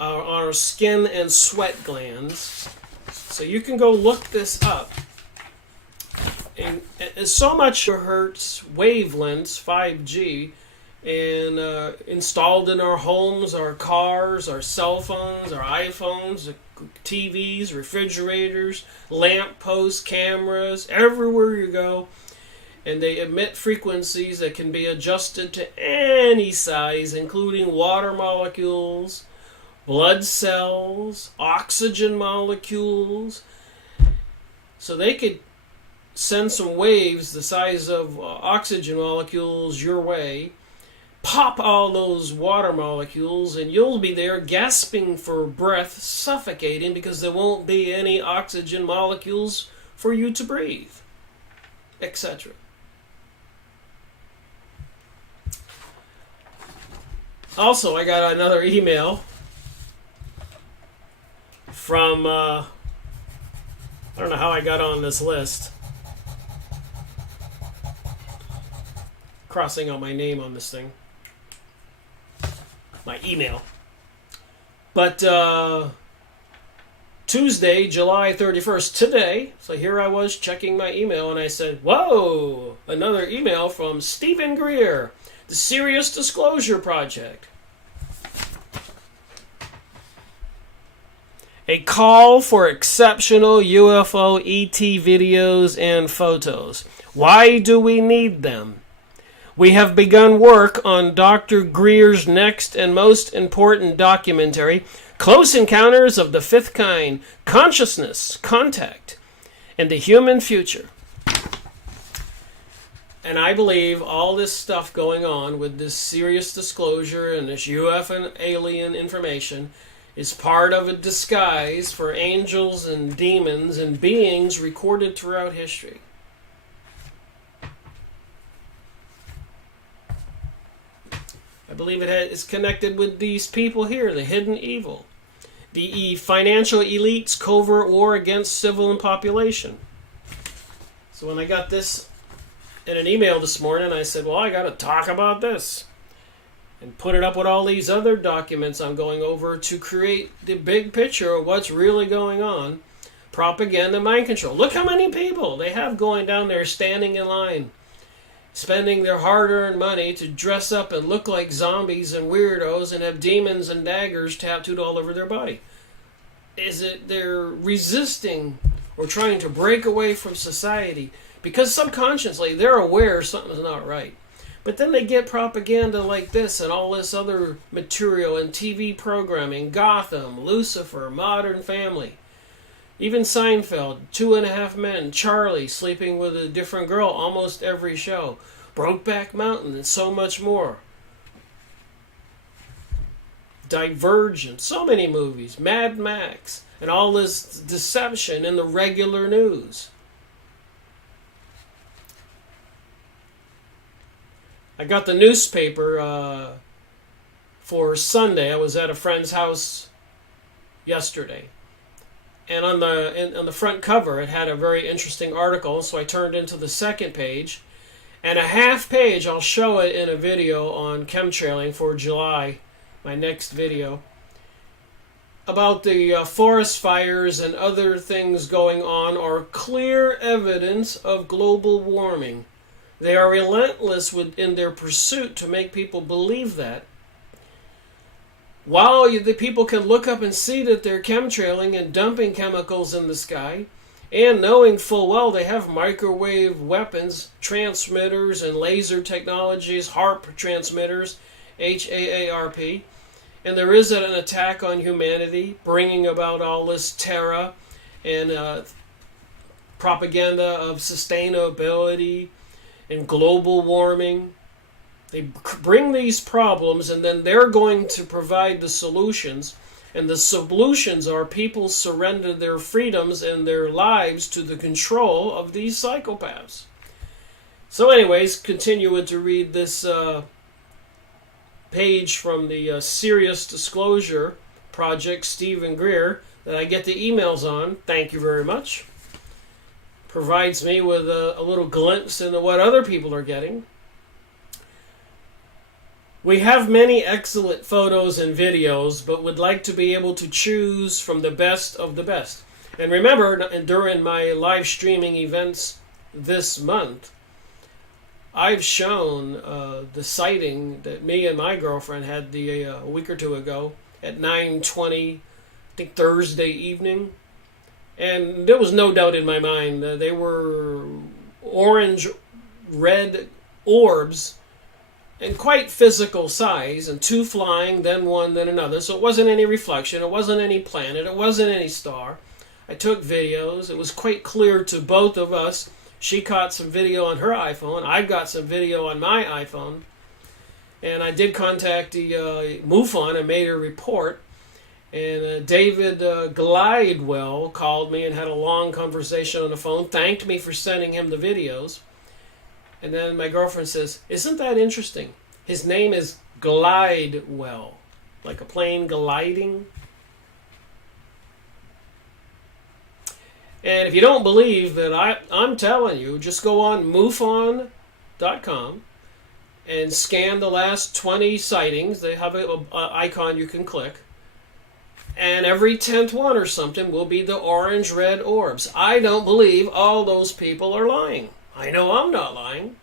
on our skin and sweat glands. So you can go look this up. And so much hertz wavelengths, 5G, and installed in our homes, our cars, our cell phones, our iPhones, TVs, refrigerators, lamp posts, cameras, everywhere you go. And they emit frequencies that can be adjusted to any size, including water molecules, blood cells, oxygen molecules. So they could send some waves the size of oxygen molecules your way, pop all those water molecules, and you'll be there gasping for breath, suffocating, because there won't be any oxygen molecules for you to breathe, etc. Also, I got another email from, I don't know how I got on this list. Crossing out my name on this thing. My email. But Tuesday, July 31st, today, so here I was checking my email and I said, whoa, another email from Stephen Greer, the Serious Disclosure Project. A call for exceptional UFO ET videos and photos. Why do we need them? We have begun work on Dr. Greer's next and most important documentary, Close Encounters of the Fifth Kind, Consciousness, Contact, and the Human Future. And I believe all this stuff going on with this serious disclosure and this UFO and alien information is part of a disguise for angels and demons and beings recorded throughout history. I believe it is connected with these people here, the hidden evil. The financial elites' covert war against civilian population. So when I got this in an email this morning, I said, well, I got to talk about this. And put it up with all these other documents I'm going over to create the big picture of what's really going on. Propaganda, mind control. Look how many people they have going down there standing in line, spending their hard-earned money to dress up and look like zombies and weirdos and have demons and daggers tattooed all over their body. Is it they're resisting or trying to break away from society because subconsciously they're aware something's not right. But then they get propaganda like this and all this other material and TV programming, Gotham, Lucifer, Modern Family, even Seinfeld, 2.5 Men, Charlie sleeping with a different girl almost every show, Brokeback Mountain, and so much more. Divergent, so many movies, Mad Max, and all this deception in the regular news. I got the newspaper for Sunday. I was at a friend's house yesterday. And on the front cover, it had a very interesting article, so I turned into the second page. And a half page, I'll show it in a video on chemtrailing for July, my next video, about the forest fires and other things going on are clear evidence of global warming. They are relentless in their pursuit to make people believe that. While the people can look up and see that they're chemtrailing and dumping chemicals in the sky, and knowing full well they have microwave weapons, transmitters, and laser technologies, HAARP transmitters, HAARP, and there is an attack on humanity, bringing about all this terror and propaganda of sustainability and global warming. They bring these problems and then they're going to provide the solutions. And the solutions are people surrender their freedoms and their lives to the control of these psychopaths. So anyways, continuing to read this page from the Serious Disclosure Project, Stephen Greer, that I get the emails on. Thank you very much. provides me with a little glimpse into what other people are getting. We have many excellent photos and videos, but would like to be able to choose from the best of the best. And remember, during my live streaming events this month, I've shown the sighting that me and my girlfriend had a week or two ago at 9:20, I think Thursday evening. And there was no doubt in my mind that they were orange-red orbs in quite physical size, and two flying, then one, then another. So it wasn't any reflection, it wasn't any planet, it wasn't any star. I took videos. It was quite clear to both of us. She caught some video on her iPhone. I got some video on my iPhone. And I did contact the MUFON and made a report. And David Glidewell called me and had a long conversation on the phone, thanked me for sending him the videos. And then my girlfriend says, "Isn't that interesting? His name is Glidewell, like a plane gliding." And if you don't believe that I'm telling you, just go on MUFON.com and scan the last 20 sightings. They have an icon you can click. And every 10th one or something will be the orange-red orbs. I don't believe all those people are lying. I know I'm not lying.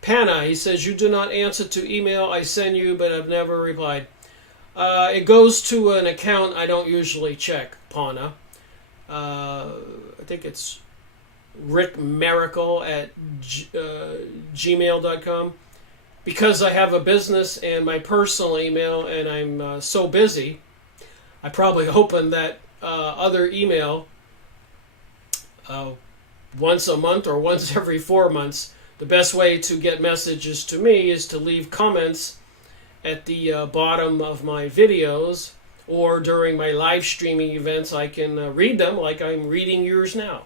Panna, he says, "You do not answer to email I send you, but I've never replied." It goes to an account I don't usually check, Panna. I think it's rickmiracle at gmail.com. Because I have a business and my personal email, and I'm so busy, I probably open that other email once a month or once every 4 months. The best way to get messages to me is to leave comments at the bottom of my videos, or during my live streaming events I can read them like I'm reading yours now.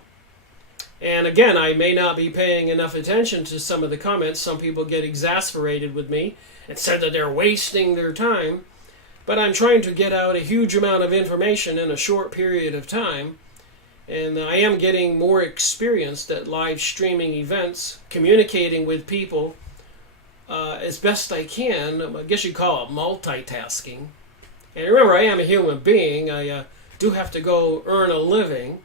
And again, I may not be paying enough attention to some of the comments. Some people get exasperated with me and said that they're wasting their time. But I'm trying to get out a huge amount of information in a short period of time. And I am getting more experienced at live streaming events, communicating with people as best I can. I guess you'd call it multitasking. And remember, I am a human being. I do have to go earn a living.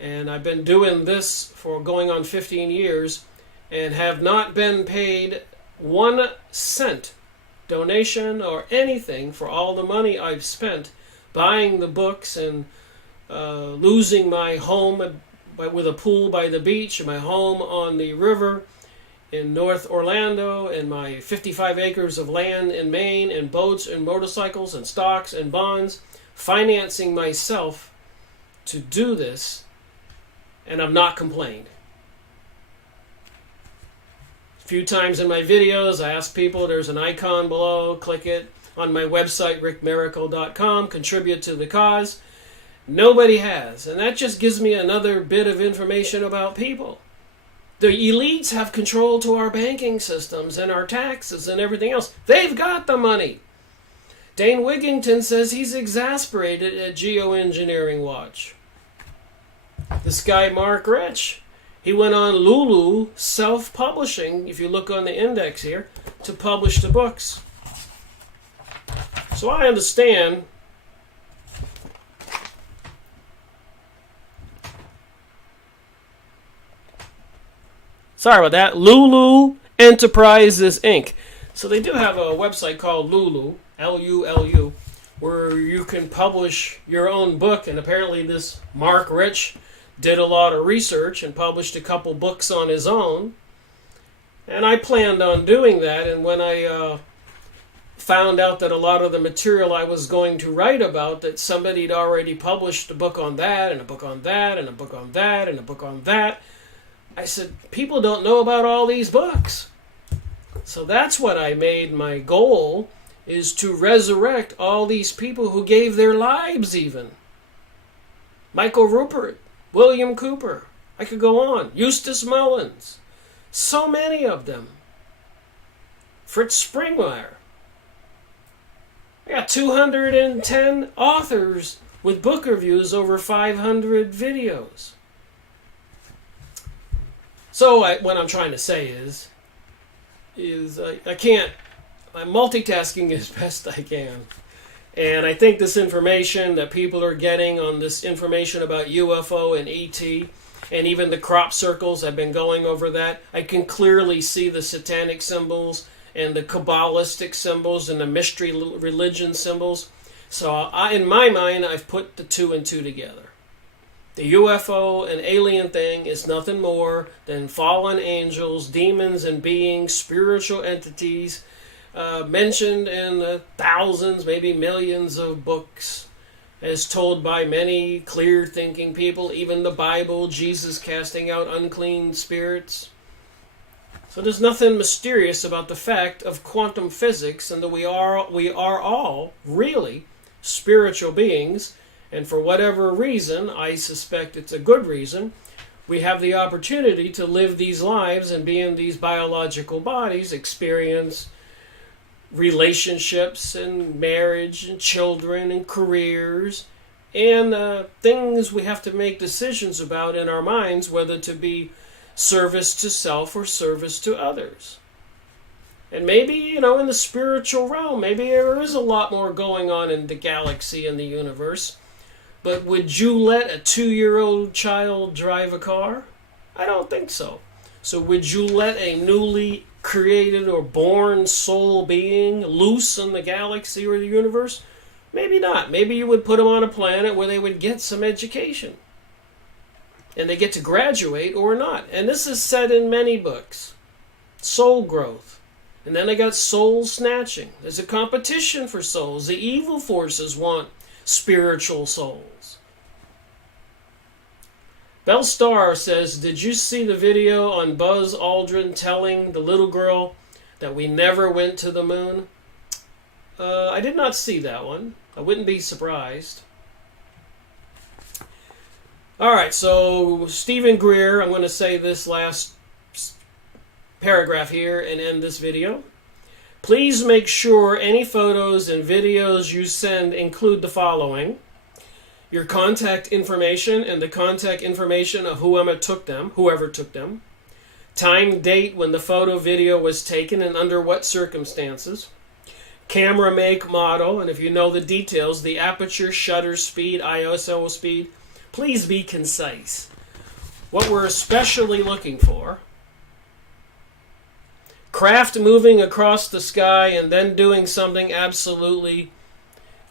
And I've been doing this for going on 15 years and have not been paid 1 cent donation or anything for all the money I've spent buying the books and losing my home with a pool by the beach, my home on the river in North Orlando, and my 55 acres of land in Maine, and boats and motorcycles and stocks and bonds, financing myself to do this. And I've not complained. A few times in my videos, I ask people, there's an icon below, click it. On my website, rickmiracle.com, contribute to the cause. Nobody has. And that just gives me another bit of information about people. The elites have control to our banking systems and our taxes and everything else. They've got the money. Dane Wigington says he's exasperated at Geoengineering Watch. This guy, Mark Rich, he went on Lulu self-publishing, if you look on the index here, to publish the books. So I understand sorry about that, Lulu Enterprises Inc. So they do have a website called Lulu, L-U-L-U, where you can publish your own book, and apparently this Mark Rich did a lot of research and published a couple books on his own. And I planned on doing that, and when I found out that a lot of the material I was going to write about, that somebody had already published a book on that, and a book on that, and a book on that, and a book on that, I said, people don't know about all these books. So that's what I made my goal, is to resurrect all these people who gave their lives even. Michael Rupert, William Cooper, I could go on. Eustace Mullins, so many of them. Fritz Springmeier. I got 210 authors with book reviews over 500 videos. So what I'm trying to say is I'm multitasking as best I can. And I think this information that people are getting on this information about UFO and ET, and even the crop circles, I've been going over that. I can clearly see the satanic symbols and the Kabbalistic symbols and the mystery religion symbols. So in my mind, I've put the two and two together. The UFO and alien thing is nothing more than fallen angels, demons and beings, spiritual entities, mentioned in thousands, maybe millions of books, as told by many clear-thinking people, even the Bible, Jesus casting out unclean spirits. So there's nothing mysterious about the fact of quantum physics, and that we are all really spiritual beings, and for whatever reason, I suspect it's a good reason, we have the opportunity to live these lives and be in these biological bodies, experience relationships and marriage and children and careers and things we have to make decisions about in our minds, whether to be service to self or service to others. And maybe, in the spiritual realm, maybe there is a lot more going on in the galaxy and the universe. But would you let a 2-year-old child drive a car? I don't think so. So would you let a newly created or born soul being loose in the galaxy or the universe? Maybe not. Maybe you would put them on a planet where they would get some education. And they get to graduate or not. And this is said in many books. Soul growth. And then they got soul snatching. There's a competition for souls. The evil forces want spiritual souls. Bell Star says, did you see the video on Buzz Aldrin telling the little girl that we never went to the moon? I did not see that one. I wouldn't be surprised. Alright, so Stephen Greer, I'm going to say this last paragraph here and end this video. Please make sure any photos and videos you send include the following: your contact information and the contact information of whoever took them, time, date when the photo video was taken and under what circumstances, camera make, model, and if you know the details, the aperture, shutter speed, ISO speed. Please be concise. What we're especially looking for: craft moving across the sky and then doing something absolutely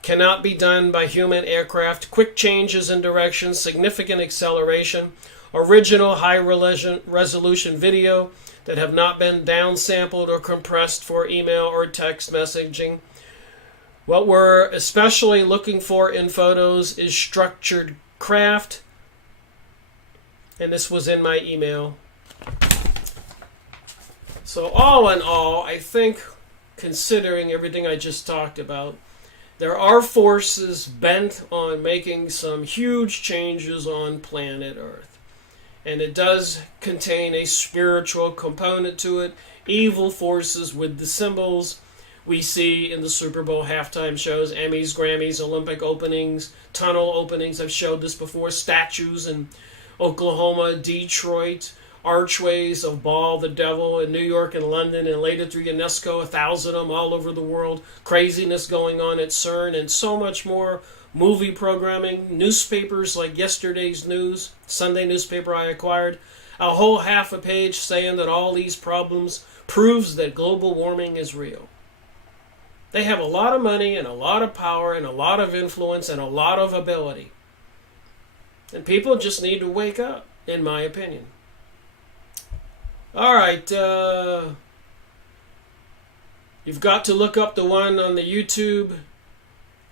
cannot be done by human aircraft, quick changes in direction, significant acceleration, original high-resolution video that have not been downsampled or compressed for email or text messaging. What we're especially looking for in photos is structured craft, and this was in my email. So all in all, I think, considering everything I just talked about, there are forces bent on making some huge changes on planet Earth. And it does contain a spiritual component to it. Evil forces with the symbols we see in the Super Bowl halftime shows, Emmys, Grammys, Olympic openings, tunnel openings. I've showed this before. Statues in Oklahoma, Detroit, archways of Baal the devil in New York and London, and later through UNESCO, 1,000 of them all over the world. Craziness going on at CERN, and so much more. Movie programming, newspapers like Yesterday's News, Sunday newspaper I acquired, a whole half a page saying that all these problems proves that global warming is real. They have a lot of money and a lot of power and a lot of influence and a lot of ability. And people just need to wake up, in my opinion. Alright, you've got to look up the one on the YouTube.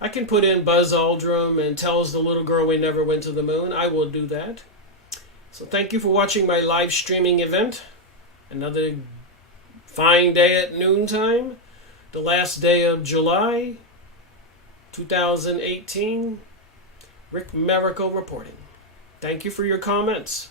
I can put in Buzz Aldrin and tells the little girl we never went to the moon. I will do that. So thank you for watching my live streaming event. Another fine day at noontime. The last day of July 2018. Rick Miracle reporting. Thank you for your comments.